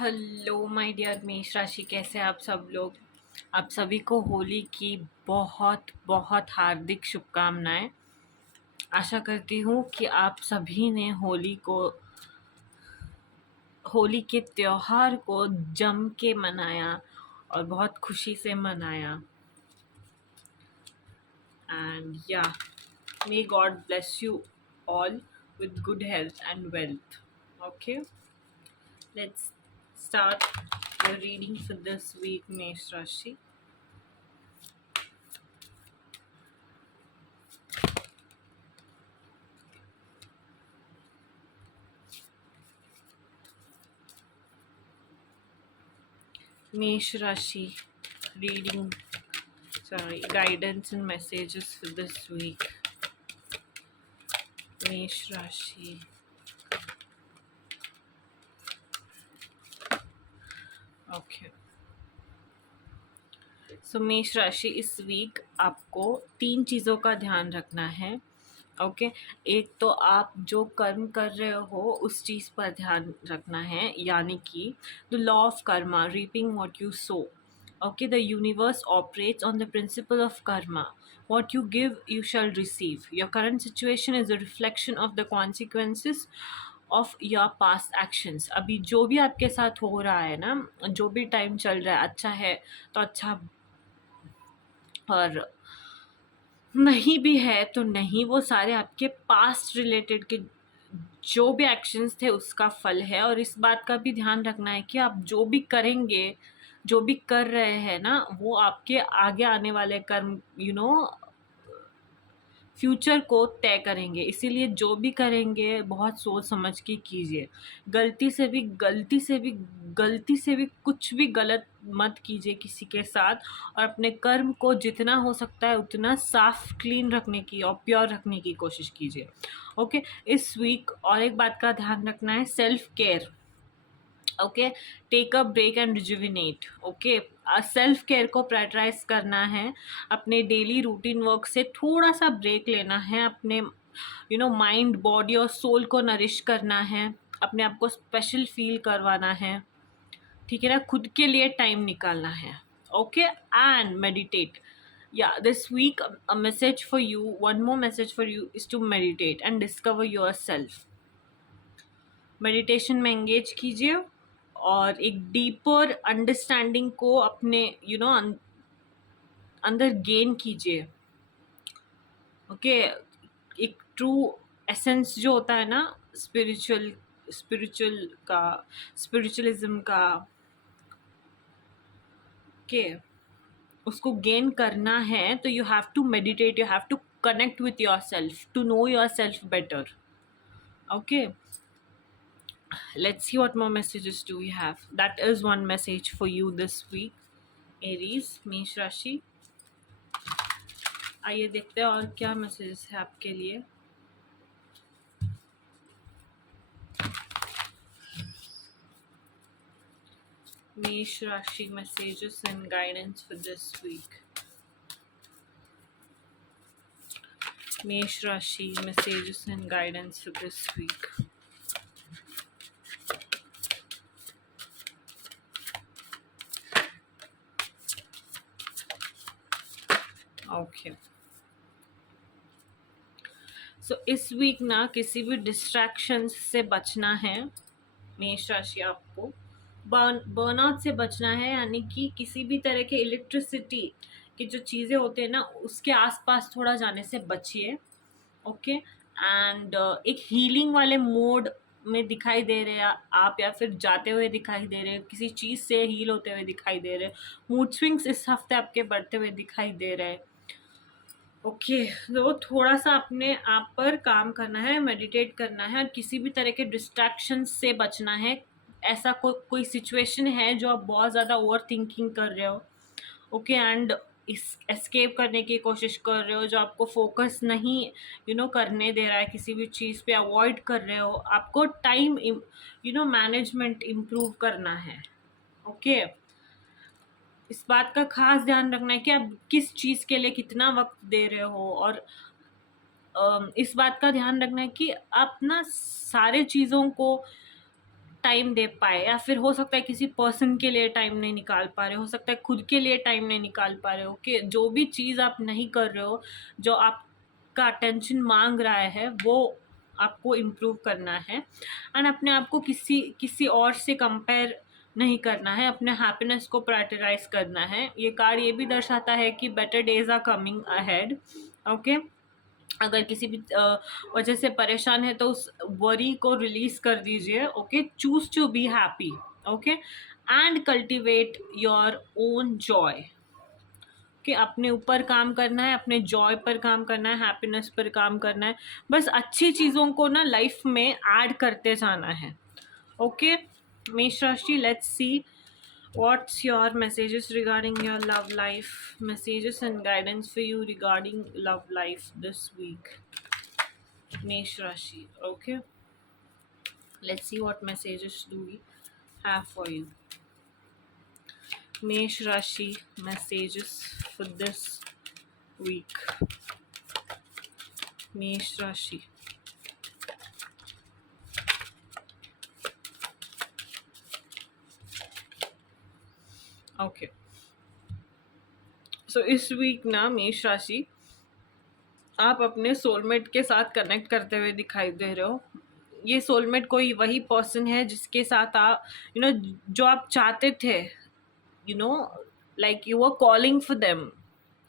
Hello my dear मेष राशि, कैसे हैं आप सब लोग। आप सभी को होली की बहुत बहुत हार्दिक शुभकामनाएं। आशा करती हूँ कि आप सभी ने होली के त्योहार को जम के मनाया और बहुत खुशी से मनाया। एंड या, may God bless you all with good health and wealth. Okay, let's start the reading for this week, Mesh Rashi. Mesh Rashi reading, guidance and messages for this week. Mesh Rashi. Okay. सो मेष राशि, इस week आपको 3 चीज़ों का ध्यान रखना है। Okay, एक तो आप जो कर्म कर रहे हो उस चीज़ पर ध्यान रखना है, यानी कि the law of Karma, reaping what you so. Okay, the universe operates on the principle of karma. What you give, you shall receive. Your current situation is a reflection of the consequences of your past actions. अभी जो भी आपके साथ हो रहा है ना, जो भी टाइम चल रहा है, अच्छा है तो अच्छा, और नहीं भी है तो नहीं, वो सारे आपके पास्ट रिलेटेड के जो भी एक्शंस थे उसका फल है। और इस बात का भी ध्यान रखना है कि आप जो भी करेंगे, जो भी कर रहे हैं ना, वो आपके आगे आने वाले कर्म फ्यूचर को तय करेंगे। इसीलिए जो भी करेंगे बहुत सोच समझ के कीजिए। गलती से भी कुछ भी गलत मत कीजिए किसी के साथ, और अपने कर्म को जितना हो सकता है उतना साफ, क्लीन रखने की और प्योर रखने की कोशिश कीजिए। ओके, इस वीक और एक बात का ध्यान रखना है, self care. Okay, take a break and rejuvenate. Okay, self care को प्रायोरिटाइज करना है, अपने डेली रूटीन वर्क से थोड़ा सा ब्रेक लेना है, अपने माइंड, बॉडी और सोल को नरिश करना है, अपने आप को स्पेशल फील करवाना है, ठीक है ना, खुद के लिए टाइम निकालना है. Okay, and meditate. Yeah, this week a message for you, one more message for you is to meditate and discover yourself. Meditation में एंगेज कीजिए और एक डीपर अंडरस्टैंडिंग को अपने अंदर गेन कीजिए. ओके, एक ट्रू एसेंस जो होता है ना, स्पिरिचुअलिज्म का, ओके, उसको गेन करना है तो you have to meditate, you have to connect with yourself, to know yourself better. Okay, let's see what more messages do we have. That is one message for you this week, Aries, मेष राशि. आइए देखते हैं और क्या messages है आपके लिए. मेष राशि messages and guidance for this week. मेष राशि messages and guidance for this week. Okay, so इस वीक ना किसी भी डिस्ट्रैक्शंस से बचना है. मेष राशि, आपको बर्नआउट से बचना है, यानी कि किसी भी तरह के इलेक्ट्रिसिटी की जो चीज़ें होते हैं ना, उसके आसपास थोड़ा जाने से बचिए. ओके, एंड एक हीलिंग वाले मोड में दिखाई दे रहे हैं आप, या फिर जाते हुए दिखाई दे रहे हैं, किसी चीज़ से हील होते हुए दिखाई दे रहे हैं. मूड स्विंग्स इस हफ्ते आपके बढ़ते हुए दिखाई दे रहे हैं. ओके, तो थोड़ा सा अपने आप पर काम करना है, मेडिटेट करना है, और किसी भी तरह के डिस्ट्रैक्शन से बचना है. ऐसा कोई सिचुएशन है जो आप बहुत ज़्यादा ओवर थिंकिंग कर रहे हो, ओके, एंड इस एस्केप करने की कोशिश कर रहे हो, जो आपको फोकस नहीं करने दे रहा है, किसी भी चीज़ पे अवॉइड कर रहे हो. आपको टाइम मैनेजमेंट इम्प्रूव करना है. ओके, इस बात का खास ध्यान रखना है कि आप किस चीज़ के लिए कितना वक्त दे रहे हो, और इस बात का ध्यान रखना है कि आप ना सारे चीज़ों को टाइम दे पाए, या फिर हो सकता है किसी पर्सन के लिए टाइम नहीं निकाल पा रहे हो सकता है खुद के लिए टाइम नहीं निकाल पा रहे हो, कि जो भी चीज़ आप नहीं कर रहे हो, जो आपका अटेंशन मांग रहा है, वो आपको इम्प्रूव करना है। एंड अपने आप को किसी किसी और से कंपेयर नहीं करना है, अपने हैप्पीनेस को प्रायोरिटाइज करना है। ये कार्ड ये भी दर्शाता है कि better days are coming ahead. Okay, अगर किसी भी वजह से परेशान है तो उस वरी को रिलीज कर दीजिए। Okay, choose to be happy. Okay, and cultivate your own joy. कि अपने ऊपर काम करना है, अपने जॉय पर काम करना है, हैप्पीनेस पर काम करना है, बस अच्छी चीज़ों को ना लाइफ में ऐड करते जाना है। ओके मेष राशि, let's see what's your messages regarding your love life, messages and guidance for you regarding love life this week, mesh rashi. Okay, let's see what messages do we have for you. Mesh rashi messages for this week. Mesh rashi. Okay so इस week ना मेष राशि, आप अपने soulmate के साथ connect करते हुए दिखाई दे रहे हो। ये सोलमेट कोई वही पर्सन है जिसके साथ आप जो आप चाहते थे, like you are calling for them,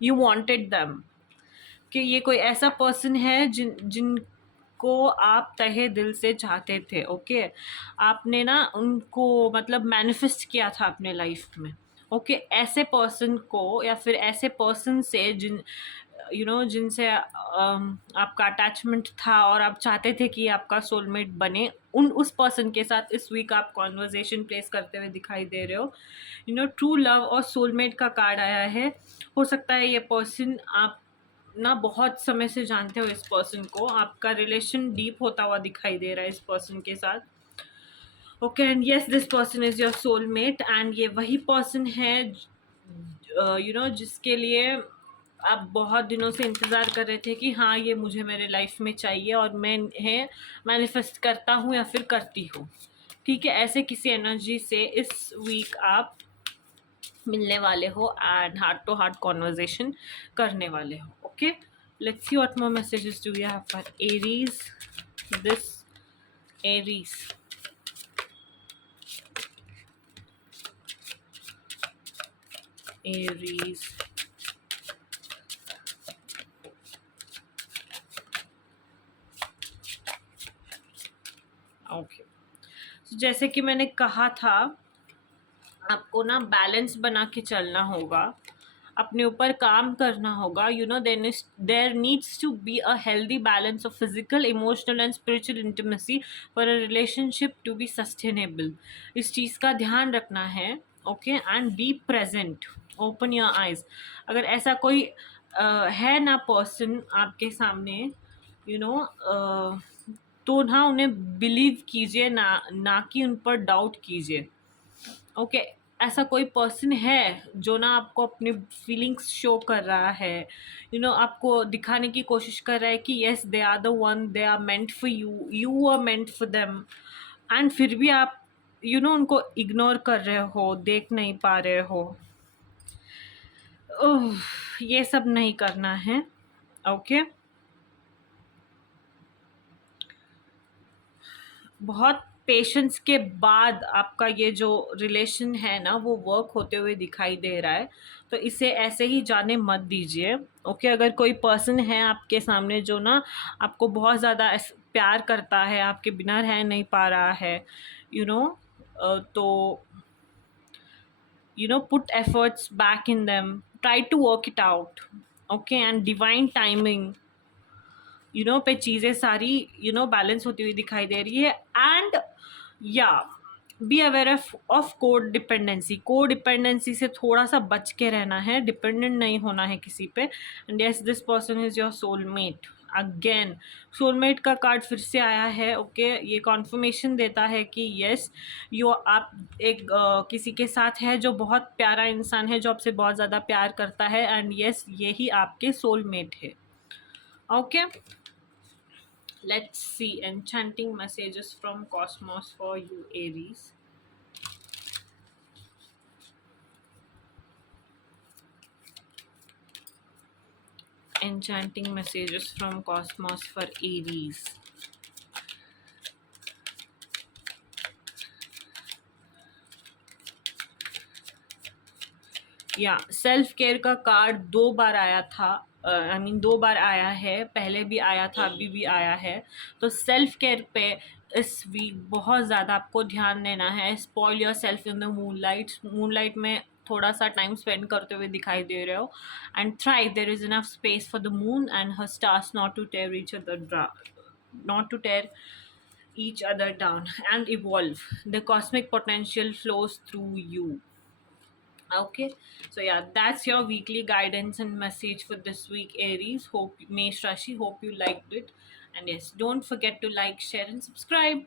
you wanted them. कि ये कोई ऐसा पर्सन है जिनको आप तहे दिल से चाहते थे। ओके, आपने ना उनको मतलब मैनिफेस्ट किया था अपने लाइफ में। ओके, ऐसे पर्सन को या फिर ऐसे पर्सन से जिनसे आपका अटैचमेंट था और आप चाहते थे कि आपका सोलमेट बने, उस पर्सन के साथ इस वीक आप कॉन्वर्जेशन प्लेस करते हुए दिखाई दे रहे हो। ट्रू लव और सोलमेट का कार्ड आया है। हो सकता है ये पर्सन आप ना बहुत समय से जानते हो इस पर्सन को, आपका रिलेशन डीप होता हुआ दिखाई दे रहा है इस पर्सन के साथ। Okay, and yes this person is your soulmate, and ये वही पर्सन है जिसके लिए आप बहुत दिनों से इंतज़ार कर रहे थे कि हाँ ये मुझे मेरे लाइफ में चाहिए और मैं मैनिफेस्ट करता हूँ या फिर करती हूँ। ठीक है, ऐसे किसी एनर्जी से इस वीक आप मिलने वाले हो and heart to heart conversation करने वाले हो। Okay, let's see what more messages do we have for Aries this Aries. Aries okay, जैसे कि मैंने कहा था, आपको ना बैलेंस बना के चलना होगा, अपने ऊपर काम करना होगा। There needs to be a healthy balance of physical, emotional and spiritual intimacy for a relationship to be sustainable. इस चीज़ का ध्यान रखना है। Okay, and be present, open your eyes. अगर ऐसा कोई है ना पर्सन आपके सामने, तो ना उन्हें बिलीव कीजिए, ना कि उन पर डाउट कीजिए। ओके, ऐसा कोई पर्सन है जो ना आपको अपनी फीलिंग्स शो कर रहा है, आपको दिखाने की कोशिश कर रहा है कि yes they are the one, they are meant for you, you are meant for them, and फिर भी आप उनको इग्नोर कर रहे हो, देख नहीं पा रहे हो। ये सब नहीं करना है। ओके, बहुत पेशेंस के बाद आपका ये जो रिलेशन है ना वो वर्क होते हुए दिखाई दे रहा है, तो इसे ऐसे ही जाने मत दीजिए। ओके, अगर कोई पर्सन है आपके सामने जो ना आपको बहुत ज़्यादा प्यार करता है, आपके बिना रह नहीं पा रहा है, तो put efforts back in them, try to work it out. Okay, and divine timing पे चीज़ें सारी बैलेंस होती हुई दिखाई दे रही है। एंड या be aware of code dependency, code dependency से थोड़ा सा बच के रहना है, डिपेंडेंट नहीं होना है किसी पे। And yes this person is your soulmate. Again soulmate का कार्ड फिर से आया है। ओके, ये कॉन्फर्मेशन देता है कि यस आप एक किसी के साथ है जो बहुत प्यारा इंसान है, जो आपसे बहुत ज़्यादा प्यार करता है, एंड यस यही आपके सोलमेट है। Okay, Let's see enchanting messages from cosmos for you, Aries. Enchanting messages from cosmos for Aries. या सेल्फ केयर का कार्ड 2 बार आया था, आई मीन 2 बार आया है, पहले भी आया था, अभी भी आया है। तो सेल्फ केयर पे इस वीक बहुत ज़्यादा आपको ध्यान देना है। Spoil your self in the moonlight में थोड़ा सा टाइम स्पेंड करते हुए दिखाई दे रहे हो। And try there is enough space for the moon and her stars not to tear each other down and evolve. The cosmic potential flows through you. Okay, so yeah, that's your weekly guidance and message for this week, Aries. Hope Mesh Rashi, hope you liked it. And yes, don't forget to like, share, and subscribe.